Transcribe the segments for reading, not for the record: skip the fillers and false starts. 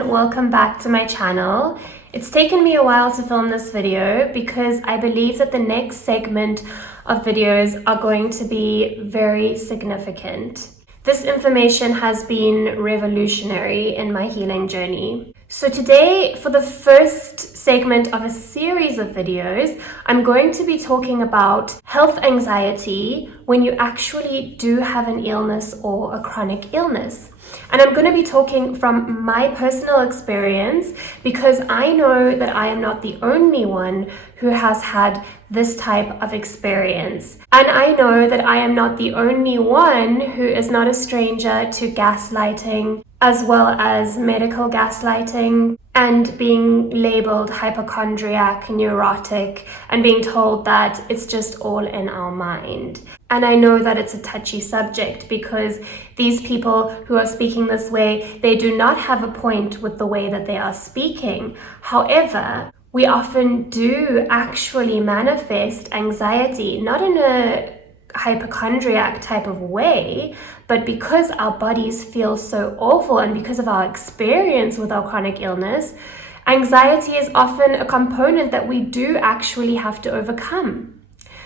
everyone, welcome back to my channel. It's taken me a while to film this video because I believe that the next segment of videos are going to be very significant. This information has been revolutionary in my healing journey. So today, for the first segment of a series of videos, I'm going to be talking about health anxiety when you actually do have an illness or a chronic illness. And I'm going to be talking from my personal experience because I know that I am not the only one who has had this type of experience. And I know that I am not the only one who is not a stranger to gaslighting, as well as medical gaslighting and being labeled hypochondriac, neurotic, and being told that it's just all in our mind. And I know that it's a touchy subject because these people who are speaking this way, they do not have a point with the way that they are speaking. However, we often do actually manifest anxiety, not in a hypochondriac type of way, but because our bodies feel so awful and because of our experience with our chronic illness, anxiety is often a component that we do actually have to overcome.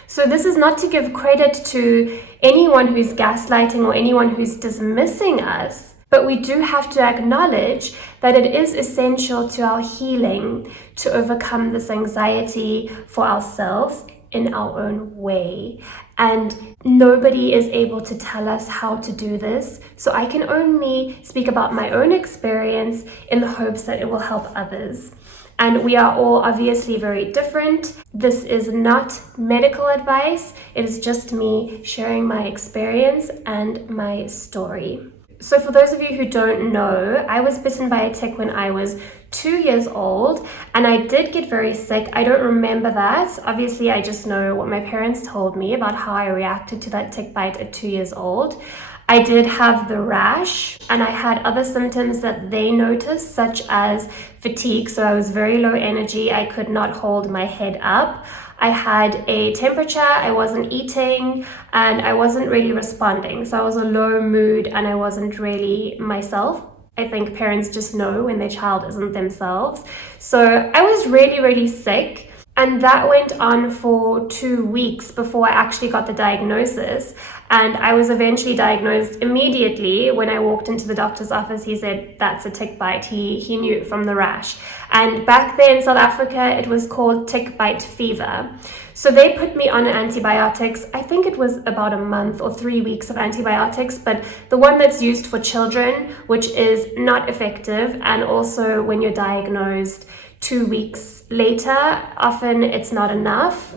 So this is not to give credit to anyone who's gaslighting or anyone who's dismissing us, but we do have to acknowledge that it is essential to our healing to overcome this anxiety for ourselves in our own way. And nobody is able to tell us how to do this. So I can only speak about my own experience in the hopes that it will help others. And we are all obviously very different. This is not medical advice. It is just me sharing my experience and my story. So for those of you who don't know, I was bitten by a tick when I was 2 years old, and I did get very sick. I don't remember that. Obviously, I just know what my parents told me about how I reacted to that tick bite at 2 years old. I did have the rash, and I had other symptoms that they noticed, such as fatigue. So I was very low energy. I could not hold my head up. I had a temperature, I wasn't eating, and I wasn't really responding. So I was a low mood and I wasn't really myself. I think parents just know when their child isn't themselves. So I was really, really sick. And that went on for 2 weeks before I actually got the diagnosis. And I was eventually diagnosed immediately. When I walked into the doctor's office, he said, that's a tick bite. He knew it from the rash. And back there in South Africa, it was called tick bite fever. So they put me on antibiotics. I think it was about a month or 3 weeks of antibiotics, but the one that's used for children, which is not effective. And also when you're diagnosed 2 weeks later, often it's not enough.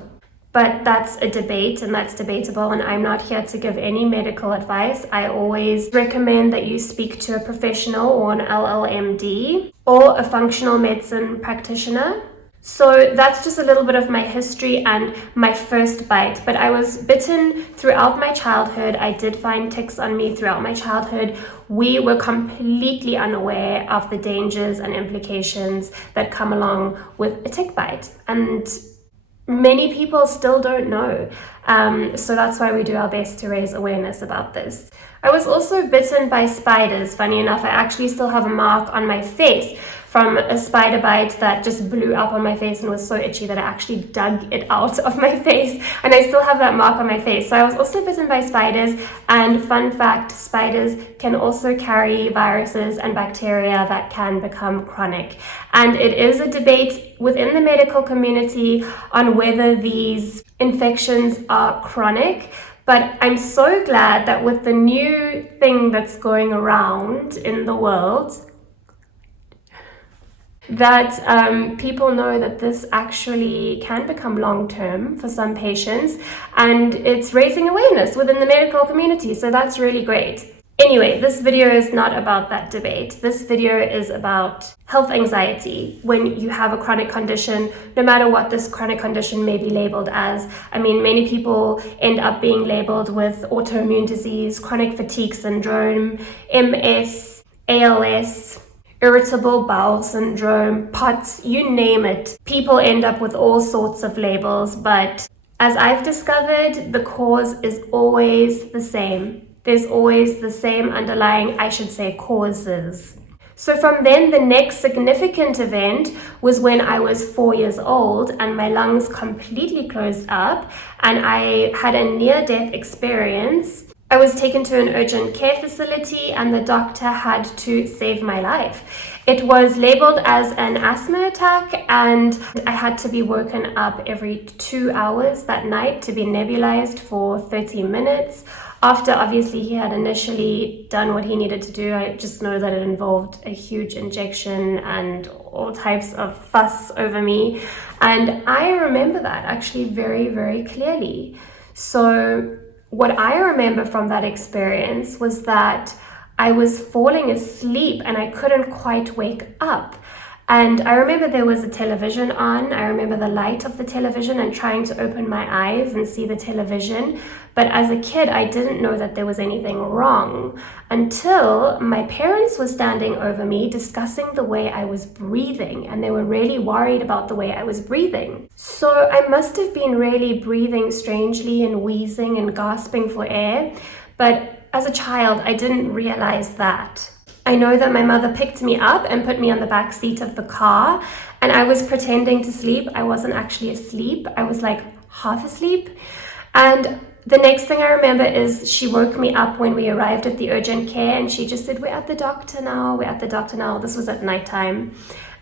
But that's a debate and that's debatable, and I'm not here to give any medical advice. I always recommend that you speak to a professional or an LLMD or a functional medicine practitioner. So that's just a little bit of my history and my first bite. But I was bitten throughout my childhood. I did find ticks on me throughout my childhood. We were completely unaware of the dangers and implications that come along with a tick bite. And many people still don't know. So that's why we do our best to raise awareness about this. I was also bitten by spiders. Funny enough, I actually still have a mark on my face from a spider bite that just blew up on my face and was so itchy that I actually dug it out of my face, and I still have that mark on my face. So I was also bitten by spiders, and fun fact, spiders can also carry viruses and bacteria that can become chronic. And it is a debate within the medical community on whether these infections are chronic. But I'm so glad that with the new thing that's going around in the world, that people know that this actually can become long-term for some patients, and it's raising awareness within the medical community, so that's really great. Anyway, this video is not about that debate. This video is about health anxiety when you have a chronic condition, no matter what this chronic condition may be labeled as. I mean, many people end up being labeled with autoimmune disease, chronic fatigue syndrome, MS, ALS, irritable bowel syndrome, POTS, you name it. People end up with all sorts of labels, but as I've discovered, the cause is always the same. There's always the same underlying, I should say, causes. So from then, the next significant event was when I was 4 years old and my lungs completely closed up and I had a near-death experience. I was taken to an urgent care facility and the doctor had to save my life. It was labeled as an asthma attack and I had to be woken up every 2 hours that night to be nebulized for 30 minutes. After obviously he had initially done what he needed to do, I just know that it involved a huge injection and all types of fuss over me. And I remember that actually very, very clearly. So what I remember from that experience was that I was falling asleep and I couldn't quite wake up. And I remember there was a television on. I remember the light of the television and trying to open my eyes and see the television. But as a kid, I didn't know that there was anything wrong until my parents were standing over me discussing the way I was breathing. And they were really worried about the way I was breathing. So I must have been really breathing strangely and wheezing and gasping for air. But as a child, I didn't realize that. I know that my mother picked me up and put me on the back seat of the car and I was pretending to sleep. I wasn't actually asleep. I was like half asleep. And the next thing I remember is she woke me up when we arrived at the urgent care and she just said, we're at the doctor now, we're at the doctor now. This was at nighttime.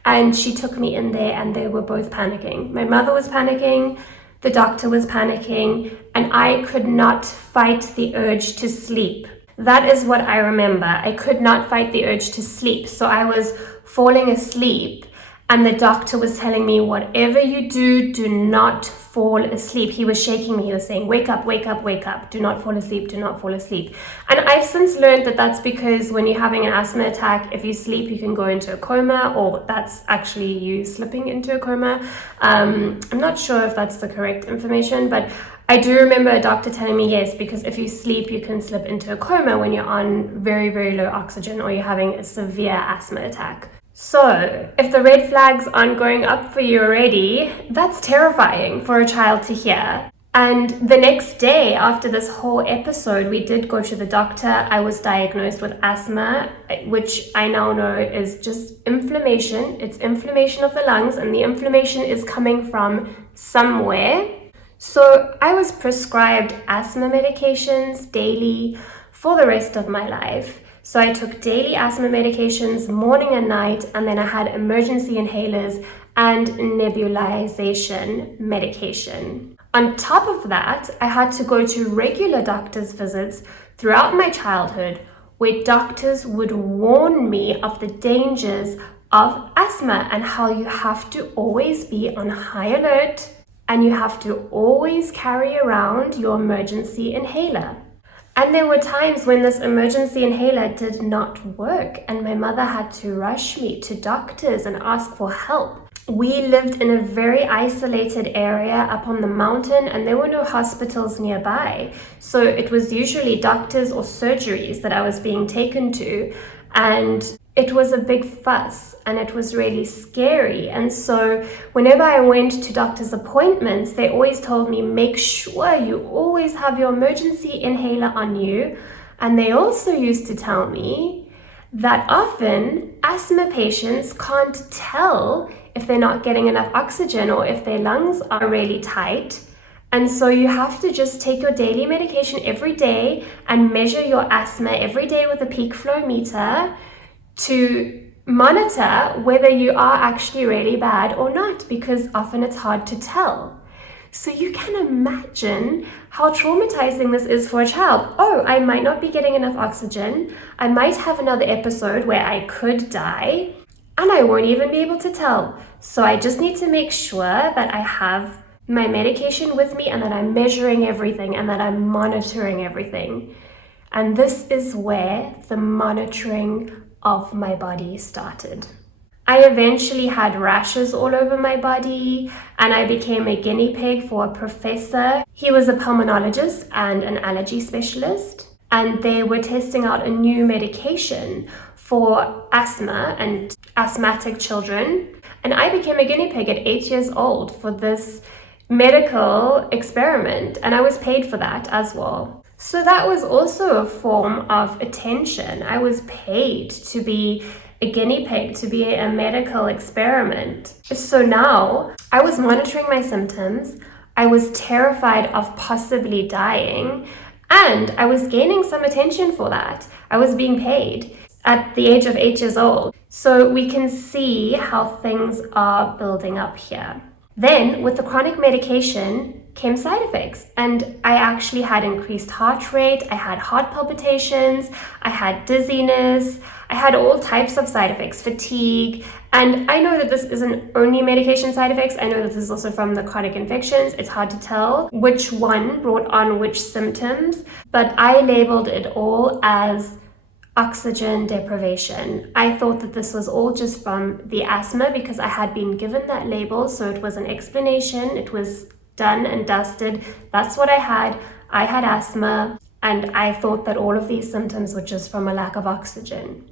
And she took me in there and they were both panicking. My mother was panicking, the doctor was panicking, and I could not fight the urge to sleep. That is what I remember. I could not fight the urge to sleep. So I was falling asleep and the doctor was telling me, whatever you do, do not fall asleep. He was shaking me. He was saying, wake up, wake up, wake up. Do not fall asleep, do not fall asleep. And I've since learned that that's because when you're having an asthma attack, if you sleep, you can go into a coma, or that's actually you slipping into a coma. I'm not sure if that's the correct information, but I do remember a doctor telling me yes, because if you sleep, you can slip into a coma when you're on very, very low oxygen or you're having a severe asthma attack. So if the red flags aren't going up for you already, that's terrifying for a child to hear. And the next day after this whole episode, we did go to the doctor. I was diagnosed with asthma, which I now know is just inflammation. It's inflammation of the lungs and the inflammation is coming from somewhere. So I was prescribed asthma medications daily for the rest of my life. So I took daily asthma medications morning and night, and then I had emergency inhalers and nebulization medication. On top of that, I had to go to regular doctor's visits throughout my childhood where doctors would warn me of the dangers of asthma and how you have to always be on high alert and you have to always carry around your emergency inhaler. And there were times when this emergency inhaler did not work and my mother had to rush me to doctors and ask for help. We lived in a very isolated area up on the mountain and there were no hospitals nearby. So it was usually doctors or surgeries that I was being taken to, and it was a big fuss and it was really scary. And so whenever I went to doctor's appointments, they always told me, make sure you always have your emergency inhaler on you. And they also used to tell me that often asthma patients can't tell if they're not getting enough oxygen or if their lungs are really tight. And so you have to just take your daily medication every day and measure your asthma every day with a peak flow meter to monitor whether you are actually really bad or not, because often it's hard to tell. So you can imagine how traumatizing this is for a child. Oh, I might not be getting enough oxygen. I might have another episode where I could die and I won't even be able to tell. So I just need to make sure that I have my medication with me and that I'm measuring everything and that I'm monitoring everything. And this is where the monitoring of my body started. I eventually had rashes all over my body and I became a guinea pig for a professor. He was a pulmonologist and an allergy specialist, and they were testing out a new medication for asthma and asthmatic children. And I became a guinea pig at 8 years old for this medical experiment, and I was paid for that as well. So that was also a form of attention. I was paid to be a guinea pig, to be a medical experiment. So now I was monitoring my symptoms, I was terrified of possibly dying, and I was gaining some attention for that. I was being paid at the age of 8 years old. So we can see how things are building up here. Then with the chronic medication came side effects, and I actually had increased heart rate, I had heart palpitations, I had dizziness, I had all types of side effects, fatigue. And I know that this isn't only medication side effects, I know that this is also from the chronic infections. It's hard to tell which one brought on which symptoms, but I labeled it all as oxygen deprivation. I thought that this was all just from the asthma because I had been given that label, so it was an explanation, it was done and dusted. That's what I had. I had asthma, and I thought that all of these symptoms were just from a lack of oxygen.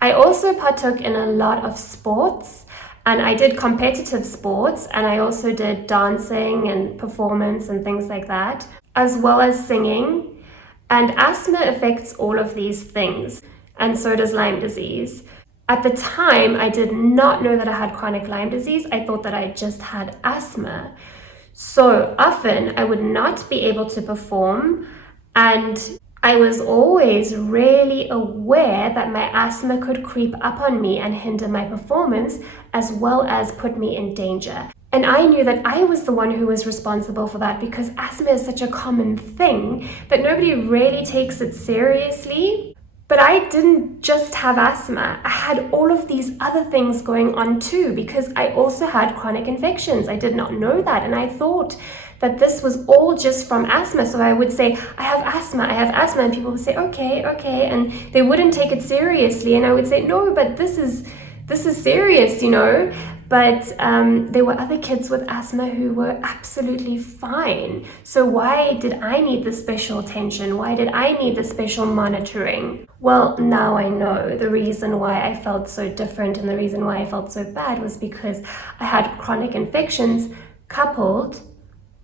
I also partook in a lot of sports, and I did competitive sports, and I also did dancing and performance and things like that, as well as singing. And asthma affects all of these things, and so does Lyme disease. At the time, I did not know that I had chronic Lyme disease. I thought that I just had asthma. So often I would not be able to perform, and I was always really aware that my asthma could creep up on me and hinder my performance, as well as put me in danger. And I knew that I was the one who was responsible for that because asthma is such a common thing that nobody really takes it seriously. But I didn't just have asthma. I had all of these other things going on too because I also had chronic infections. I did not know that, and I thought that this was all just from asthma. So I would say, I have asthma, and people would say, okay, and they wouldn't take it seriously. And I would say, no, but this is serious, you know. But there were other kids with asthma who were absolutely fine. So why did I need the special attention? Why did I need the special monitoring? Well, now I know the reason why I felt so different and the reason why I felt so bad was because I had chronic infections coupled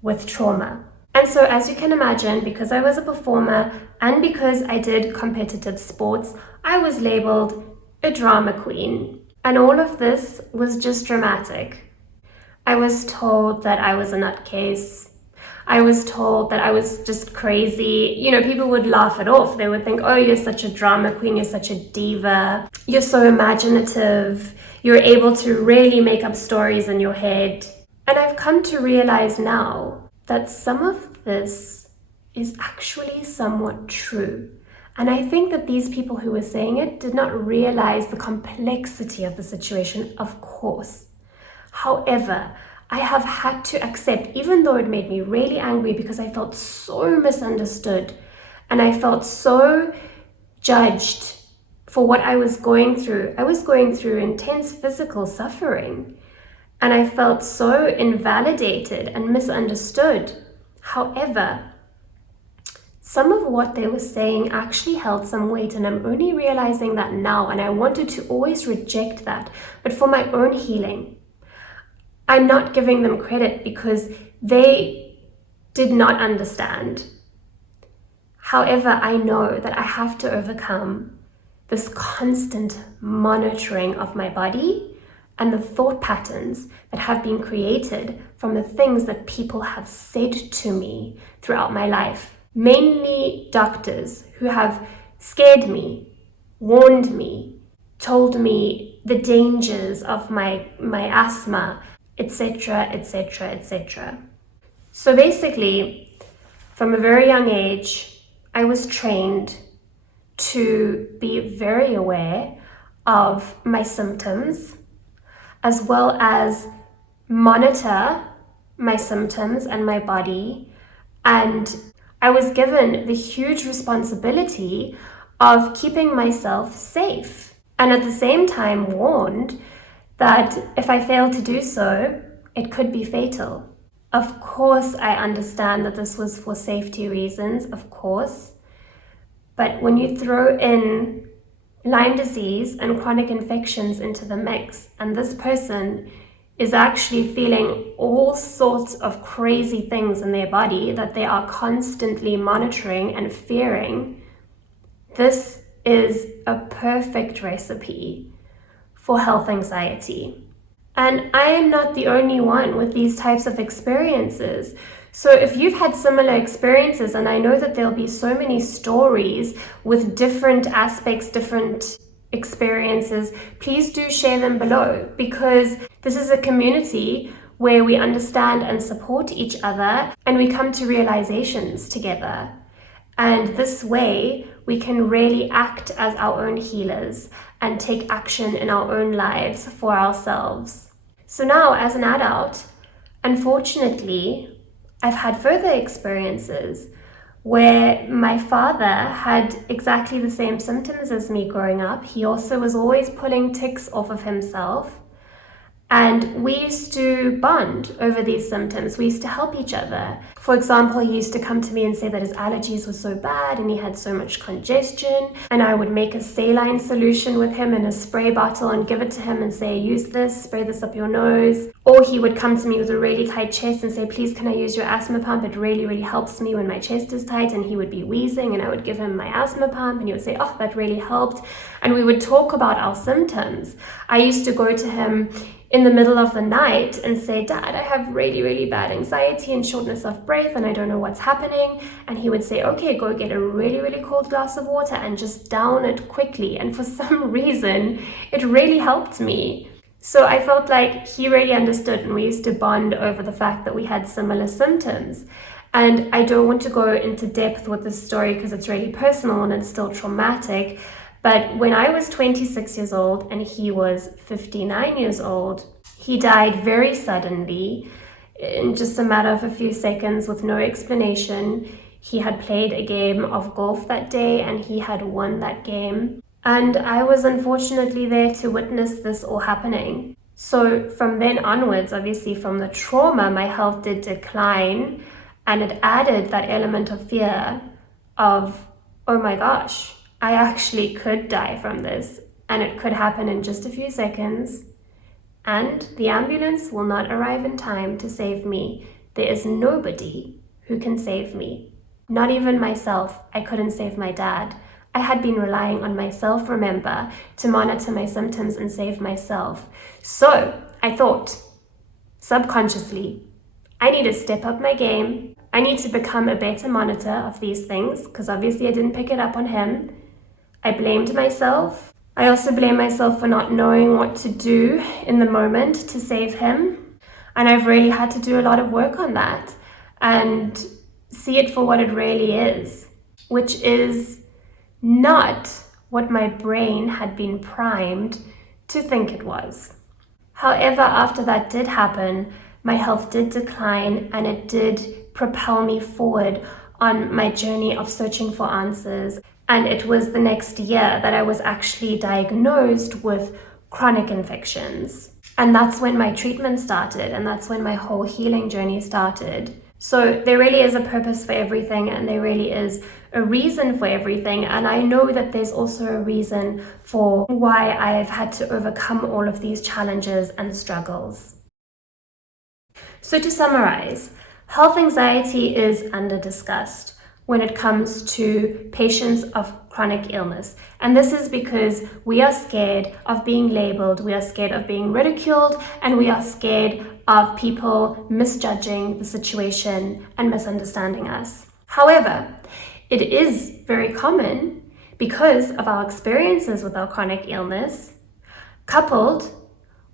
with trauma. And so as you can imagine, because I was a performer and because I did competitive sports, I was labeled a drama queen. And all of this was just dramatic. I was told that I was a nutcase. I was told that I was just crazy. You know, people would laugh it off. They would think, oh, you're such a drama queen, you're such a diva, you're so imaginative, you're able to really make up stories in your head. And I've come to realize now that some of this is actually somewhat true. And I think that these people who were saying it did not realize the complexity of the situation, of course. However, I have had to accept, even though it made me really angry because I felt so misunderstood and I felt so judged for what I was going through. I was going through intense physical suffering and I felt so invalidated and misunderstood. However, some of what they were saying actually held some weight, and I'm only realizing that now, and I wanted to always reject that, but for my own healing. I'm not giving them credit because they did not understand. However, I know that I have to overcome this constant monitoring of my body and the thought patterns that have been created from the things that people have said to me throughout my life. Mainly doctors who have scared me, warned me, told me the dangers of my asthma, etc., etc., etc. So basically, from a very young age, I was trained to be very aware of my symptoms, as well as monitor my symptoms and my body, and I was given the huge responsibility of keeping myself safe, and at the same time warned that if I failed to do so, it could be fatal. Of course, I understand that this was for safety reasons, of course, but when you throw in Lyme disease and chronic infections into the mix, and this person is actually feeling all sorts of crazy things in their body that they are constantly monitoring and fearing, this is a perfect recipe for health anxiety. And I am not the only one with these types of experiences. So if you've had similar experiences, and I know that there'll be so many stories with different aspects, different experiences, please do share them below, because this is a community where we understand and support each other and we come to realizations together. And this way we can really act as our own healers and take action in our own lives for ourselves. So now, as an adult, unfortunately, I've had further experiences where my father had exactly the same symptoms as me growing up. He also was always pulling ticks off of himself. And we used to bond over these symptoms. We used to help each other. For example, he used to come to me and say that his allergies were so bad and he had so much congestion. And I would make a saline solution with him in a spray bottle and give it to him and say, use this, spray this up your nose. Or he would come to me with a really tight chest and say, please, can I use your asthma pump? It really, really helps me when my chest is tight. And he would be wheezing and I would give him my asthma pump and he would say, oh, that really helped. And we would talk about our symptoms. I used to go to him in the middle of the night and say, Dad, I have really, really bad anxiety and shortness of breath and I don't know what's happening. And he would say, okay, go get a really, really cold glass of water and just down it quickly. And for some reason, it really helped me. So I felt like he really understood, and we used to bond over the fact that we had similar symptoms. And I don't want to go into depth with this story because it's really personal and it's still traumatic. But when I was 26 years old and he was 59 years old, he died very suddenly in just a matter of a few seconds with no explanation. He had played a game of golf that day and he had won that game. And I was unfortunately there to witness this all happening. So from then onwards, obviously from the trauma, my health did decline, and it added that element of fear of, oh my gosh, I actually could die from this, and it could happen in just a few seconds, and the ambulance will not arrive in time to save me. There is nobody who can save me. Not even myself. I couldn't save my dad. I had been relying on myself, remember, to monitor my symptoms and save myself. So I thought, subconsciously, I need to step up my game. I need to become a better monitor of these things, because obviously I didn't pick it up on him. I blamed myself. I also blamed myself for not knowing what to do in the moment to save him. And I've really had to do a lot of work on that and see it for what it really is, which is not what my brain had been primed to think it was. However, after that did happen, my health did decline and it did propel me forward on my journey of searching for answers. And it was the next year that I was actually diagnosed with chronic infections. And that's when my treatment started, and that's when my whole healing journey started. So there really is a purpose for everything, and there really is a reason for everything. And I know that there's also a reason for why I've had to overcome all of these challenges and struggles. So to summarize, health anxiety is under-discussed when it comes to patients of chronic illness. And this is because we are scared of being labeled, we are scared of being ridiculed, and we are scared of people misjudging the situation and misunderstanding us. However, it is very common because of our experiences with our chronic illness, coupled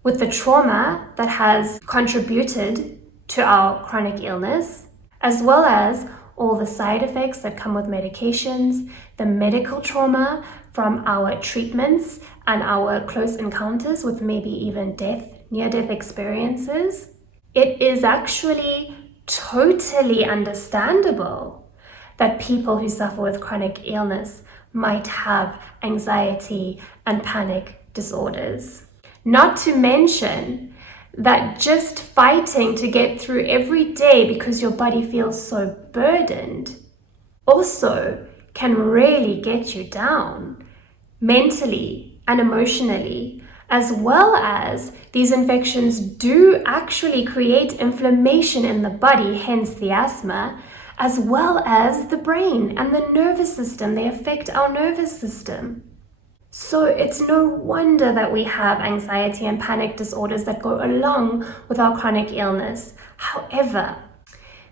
with the trauma that has contributed to our chronic illness, as well as all the side effects that come with medications, the medical trauma from our treatments and our close encounters with maybe even death, near-death experiences. It is actually totally understandable that people who suffer with chronic illness might have anxiety and panic disorders. Not to mention that just fighting to get through every day because your body feels so burdened also can really get you down mentally and emotionally, as well as these infections do actually create inflammation in the body, hence the asthma, as well as the brain and the nervous system. They affect our nervous system. So it's no wonder that we have anxiety and panic disorders that go along with our chronic illness. However,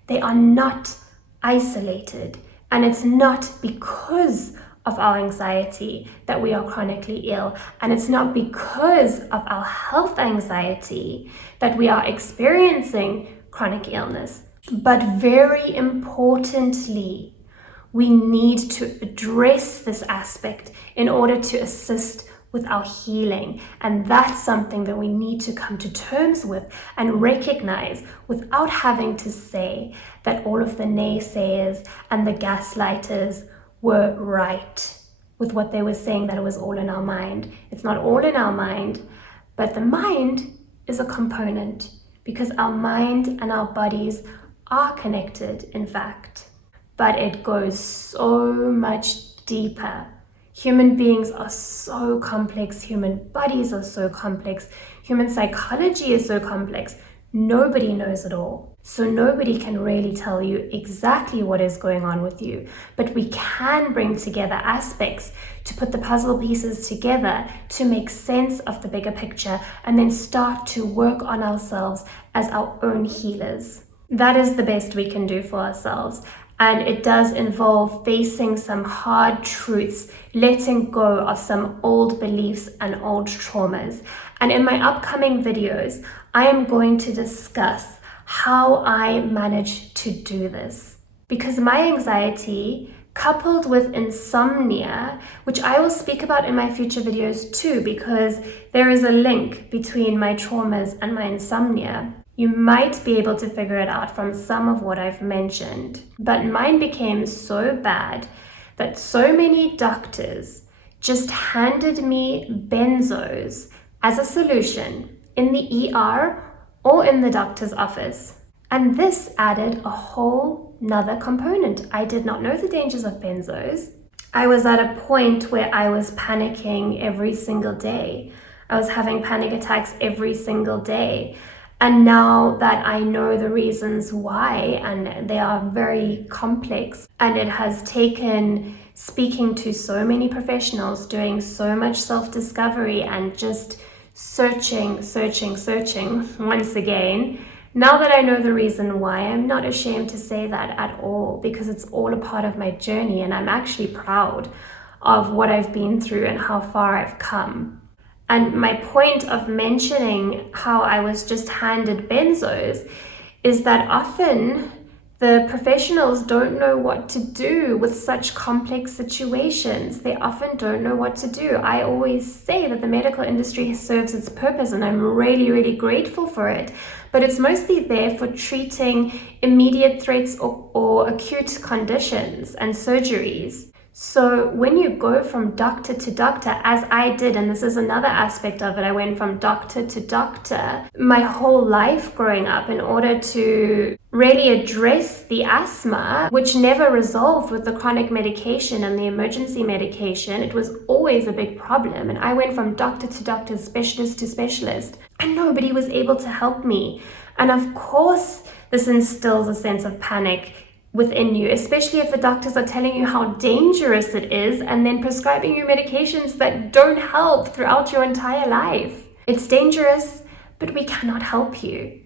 they are not isolated, and it's not because of our anxiety that we are chronically ill, and it's not because of our health anxiety that we are experiencing chronic illness. But very importantly, we need to address this aspect in order to assist with our healing. And that's something that we need to come to terms with and recognize without having to say that all of the naysayers and the gaslighters were right with what they were saying, that it was all in our mind. It's not all in our mind, but the mind is a component, because our mind and our bodies are connected, in fact. But it goes so much deeper. Human beings are so complex, human bodies are so complex, human psychology is so complex. Nobody knows it all. So nobody can really tell you exactly what is going on with you. But we can bring together aspects to put the puzzle pieces together to make sense of the bigger picture, and then start to work on ourselves as our own healers. That is the best we can do for ourselves. And it does involve facing some hard truths, letting go of some old beliefs and old traumas. And in my upcoming videos, I am going to discuss how I manage to do this. Because my anxiety, coupled with insomnia, which I will speak about in my future videos too, because there is a link between my traumas and my insomnia. You might be able to figure it out from some of what I've mentioned, but mine became so bad that so many doctors just handed me benzos as a solution in the ER or in the doctor's office. And this added a whole nother component. I did not know the dangers of benzos. I was at a point where I was panicking every single day. I was having panic attacks every single day. And now that I know the reasons why, and they are very complex, and it has taken speaking to so many professionals, doing so much self-discovery and just searching once again. Now that I know the reason why, I'm not ashamed to say that at all, because it's all a part of my journey, and I'm actually proud of what I've been through and how far I've come. And my point of mentioning how I was just handed benzos is that often the professionals don't know what to do with such complex situations. They often don't know what to do. I always say that the medical industry serves its purpose, and I'm really, really grateful for it. But it's mostly there for treating immediate threats or acute conditions and surgeries. So when you go from doctor to doctor, as I did, and this is another aspect of it, I went from doctor to doctor my whole life growing up in order to really address the asthma, which never resolved with the chronic medication and the emergency medication. It was always a big problem. And I went from doctor to doctor, specialist to specialist, and nobody was able to help me. And of course, this instills a sense of panic within you, especially if the doctors are telling you how dangerous it is and then prescribing you medications that don't help throughout your entire life. It's dangerous, but we cannot help you.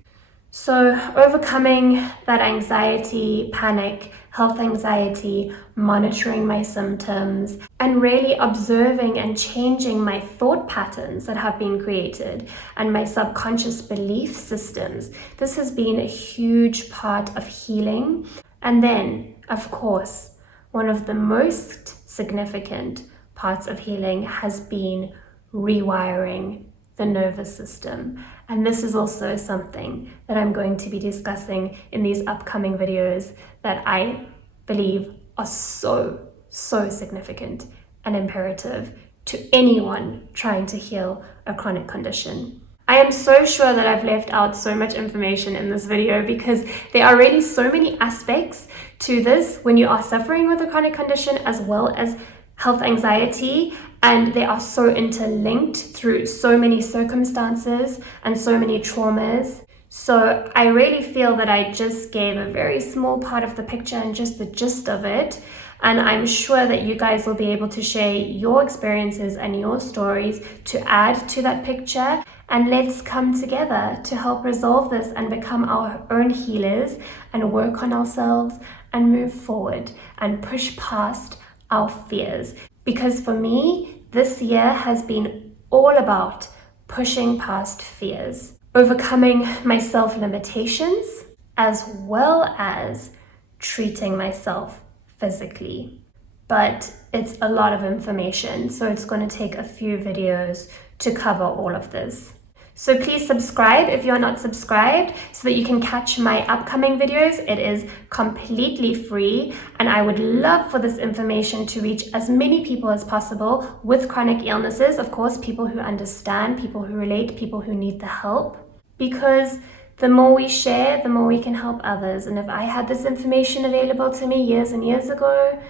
So overcoming that anxiety, panic, health anxiety, monitoring my symptoms, and really observing and changing my thought patterns that have been created and my subconscious belief systems. This has been a huge part of healing. And then, of course, one of the most significant parts of healing has been rewiring the nervous system. And this is also something that I'm going to be discussing in these upcoming videos that I believe are so significant and imperative to anyone trying to heal a chronic condition. I am so sure that I've left out so much information in this video, because there are really so many aspects to this when you are suffering with a chronic condition as well as health anxiety, and they are so interlinked through so many circumstances and so many traumas. So I really feel that I just gave a very small part of the picture and just the gist of it, And I'm sure that you guys will be able to share your experiences and your stories to add to that picture. And let's come together to help resolve this and become our own healers and work on ourselves and move forward and push past our fears. Because for me, this year has been all about pushing past fears, overcoming my self-limitations, as well as treating myself physically. But it's a lot of information, so it's going to take a few videos to cover all of this. So please subscribe if you're not subscribed so that you can catch my upcoming videos. It is completely free, and I would love for this information to reach as many people as possible with chronic illnesses. Of course, people who understand, people who relate, people who need the help. Because the more we share, the more we can help others. And if I had this information available to me years and years ago,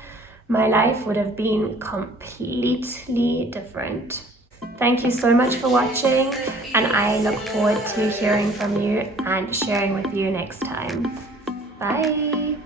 my life would have been completely different. Thank you so much for watching, and I look forward to hearing from you and sharing with you next time. Bye.